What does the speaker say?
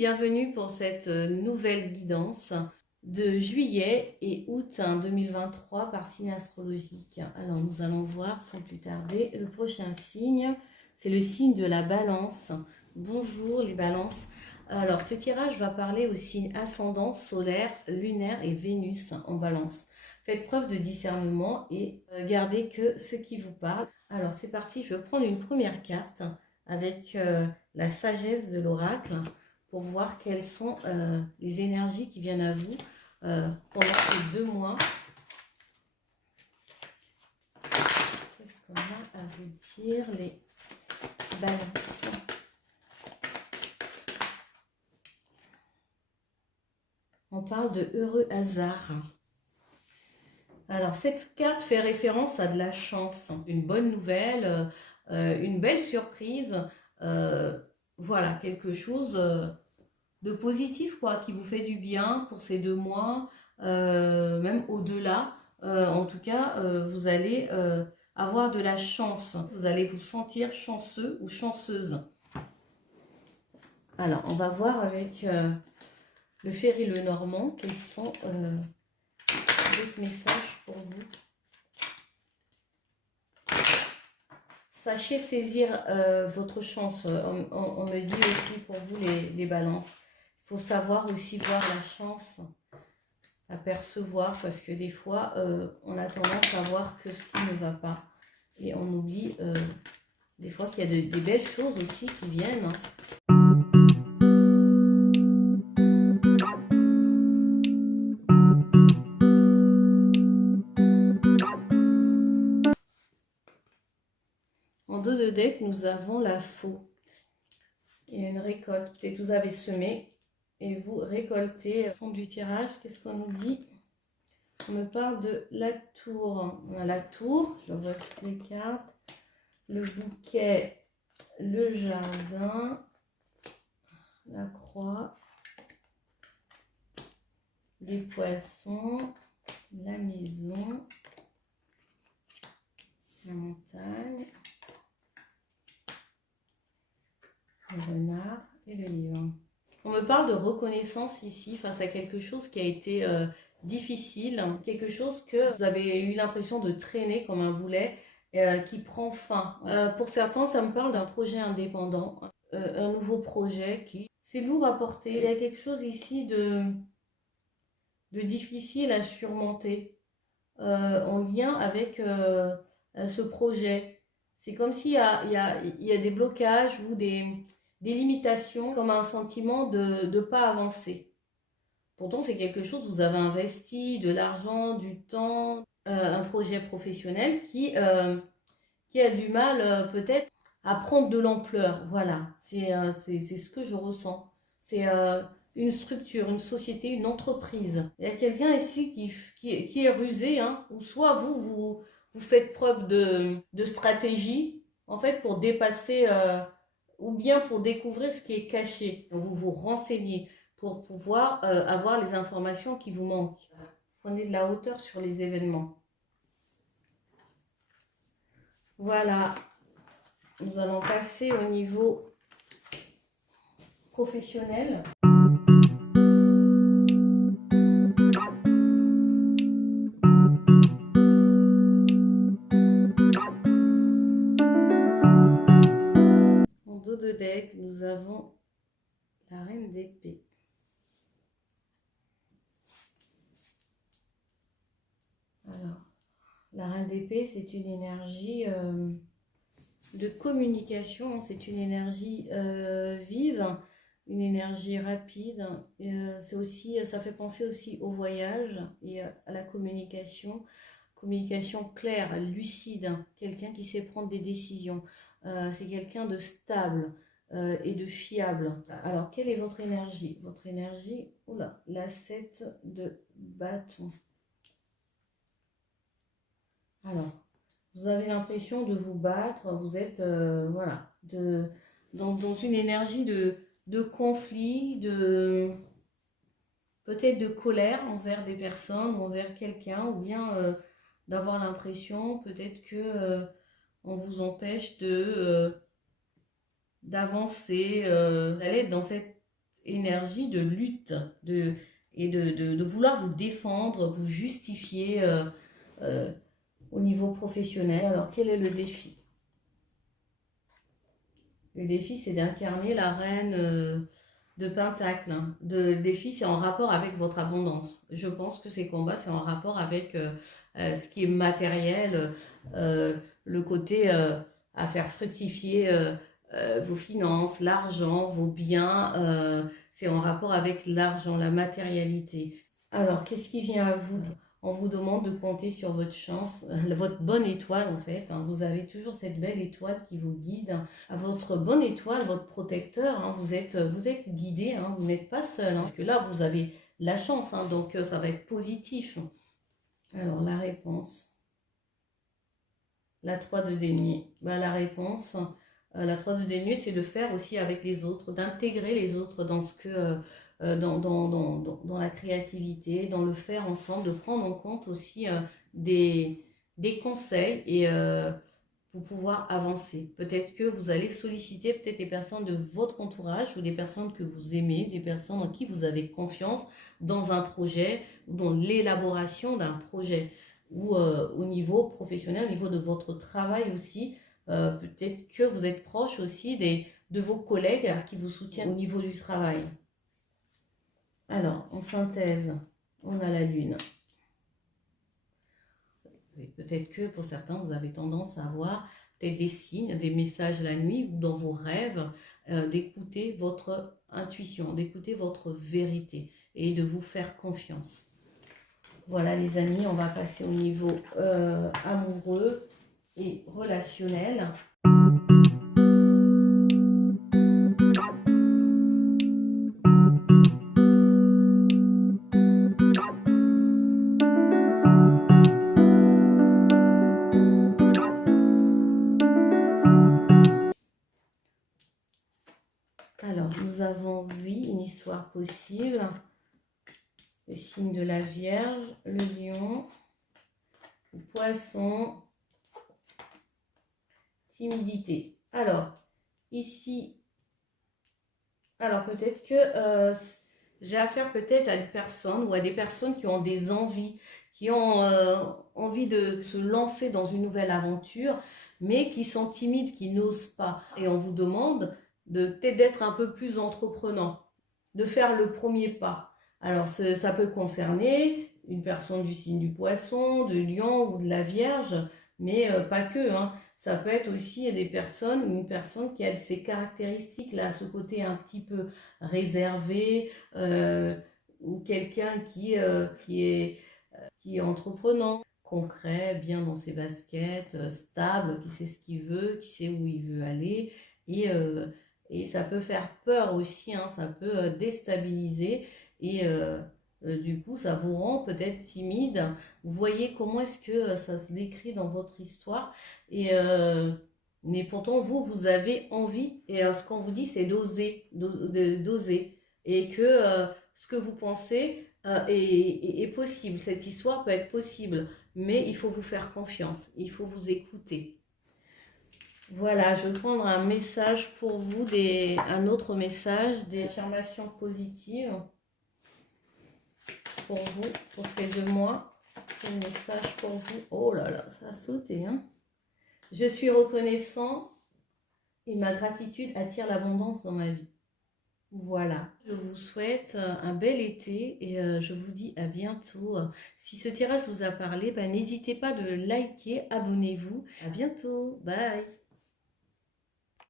bienvenue pour cette nouvelle guidance de juillet et août 2023 par signe astrologique. Alors nous allons voir sans plus tarder le prochain signe, c'est le signe de la Balance. Bonjour les Balances. Alors ce tirage va parler aux signes ascendant, solaire, lunaire et Vénus en Balance. Faites preuve de discernement et gardez que ce qui vous parle. Alors c'est parti, je vais prendre une première carte avec la sagesse de l'oracle pour voir quelles sont les énergies qui viennent à vous pendant ces 2 mois. Qu'est-ce qu'on a à vous dire, les Balances? On parle de heureux hasard. Alors, cette carte fait référence à de la chance, une bonne nouvelle, une belle surprise, voilà, quelque chose de positif, quoi, qui vous fait du bien pour ces 2 mois, même au-delà. En tout cas, vous allez avoir de la chance, vous allez vous sentir chanceux ou chanceuse. Alors, on va voir avec le Ferry le Normand quels sont d'autres messages pour vous. Sachez saisir votre chance. On me dit aussi pour vous les Balances. Il faut savoir aussi voir la chance, apercevoir, parce que des fois, on a tendance à voir que ce qui ne va pas. Et on oublie des fois qu'il y a des belles choses aussi qui viennent. En dos de deck, nous avons la faux. Il y a une récolte. Peut-être vous avez semé et vous récoltez. Au son du tirage, qu'est-ce qu'on nous dit? On me parle de la tour. On a la tour, je vois toutes les cartes. Le bouquet, le jardin, la croix, les poissons, la maison, la montagne, le renard et le livre. On me parle de reconnaissance ici face à quelque chose qui a été difficile, quelque chose que vous avez eu l'impression de traîner comme un boulet qui prend fin. Pour certains, ça me parle d'un projet indépendant, un nouveau projet qui... C'est lourd à porter. Il y a quelque chose ici de difficile à surmonter en lien avec ce projet. C'est comme s'il y a des blocages ou des limitations, comme un sentiment de ne pas avancer. Pourtant, c'est quelque chose, vous avez investi de l'argent, du temps, un projet professionnel qui a du mal peut-être à prendre de l'ampleur. Voilà, c'est ce que je ressens. C'est une structure, une société, une entreprise. Il y a quelqu'un ici qui est rusé, hein, ou soit vous faites preuve de stratégie, en fait, pour dépasser, ou bien pour découvrir ce qui est caché. Donc, vous vous renseignez pour pouvoir avoir les informations qui vous manquent. Prenez de la hauteur sur les événements. Voilà. Nous allons passer au niveau professionnel. En dos de deck, nous avons la reine d'épée. Alors, la reine d'épée, c'est une énergie de communication, c'est une énergie vive, une énergie rapide. C'est aussi, ça fait penser aussi au voyage et à la communication claire, lucide, quelqu'un qui sait prendre des décisions. C'est quelqu'un de stable et de fiable. Alors, quelle est votre énergie? Votre énergie, oula, la 7 de bâton. Alors, vous avez l'impression de vous battre, vous êtes voilà, dans une énergie de conflit, peut-être de colère envers des personnes, envers quelqu'un, ou bien d'avoir l'impression peut-être que on vous empêche d'avancer, d'aller dans cette énergie de lutte et de vouloir vous défendre, vous justifier au niveau professionnel. Alors, quel est le défi? Le défi, c'est d'incarner la reine de Pentacle. Le défi, c'est en rapport avec votre abondance. Je pense que ces combats, c'est en rapport avec ce qui est matériel, le côté à faire fructifier vos finances, l'argent, vos biens. C'est en rapport avec l'argent, la matérialité. Alors, qu'est-ce qui vient à vous? On vous demande de compter sur votre chance, votre bonne étoile en fait. Vous avez toujours cette belle étoile qui vous guide. À votre bonne étoile, votre protecteur, vous êtes guidé, vous n'êtes pas seul. Parce que là, vous avez la chance, donc ça va être positif. Alors, la réponse. La 3 de denier. La réponse, la 3 de denier, c'est de faire aussi avec les autres, d'intégrer les autres dans ce que... dans la créativité, dans le faire ensemble, de prendre en compte aussi des conseils et pour pouvoir avancer. Peut-être que vous allez solliciter peut-être des personnes de votre entourage ou des personnes que vous aimez, des personnes en qui vous avez confiance dans un projet ou dans l'élaboration d'un projet ou au niveau professionnel, au niveau de votre travail aussi. Peut-être que vous êtes proche aussi de vos collègues qui vous soutiennent au niveau du travail. Alors, en synthèse, on a la lune. Peut-être que pour certains, vous avez tendance à avoir peut-être des signes, des messages la nuit ou dans vos rêves, d'écouter votre intuition, d'écouter votre vérité et de vous faire confiance. Voilà les amis, on va passer au niveau amoureux et relationnel. Alors, nous avons, oui, une histoire possible. Le signe de la Vierge, le Lion, le Poisson, timidité. Alors, ici, alors peut-être que j'ai affaire peut-être à une personne ou à des personnes qui ont des envies, qui ont envie de se lancer dans une nouvelle aventure, mais qui sont timides, qui n'osent pas. Et on vous demande peut-être d'être un peu plus entreprenant, de faire le premier pas. Alors, ça peut concerner une personne du signe du Poisson, de Lion ou de la Vierge, mais pas que. Ça peut être aussi une personne qui a ces caractéristiques-là, ce côté un petit peu réservé, ou quelqu'un qui est entreprenant, concret, bien dans ses baskets, stable, qui sait ce qu'il veut, qui sait où il veut aller. Et ça peut faire peur aussi, ça peut déstabiliser et du coup ça vous rend peut-être timide. Vous voyez comment est-ce que ça se décrit dans votre histoire mais pourtant vous avez envie et ce qu'on vous dit c'est d'oser, d'oser et que ce que vous pensez est possible. Cette histoire peut être possible, mais il faut vous faire confiance, il faut vous écouter. Voilà, je vais prendre un message pour vous, un autre message, des affirmations positives pour vous, pour ces 2 mois. Un message pour vous. Oh là là, ça a sauté. Je suis reconnaissant et ma gratitude attire l'abondance dans ma vie. Voilà, je vous souhaite un bel été et je vous dis à bientôt. Si ce tirage vous a parlé, n'hésitez pas de liker, abonnez-vous. À bientôt, bye.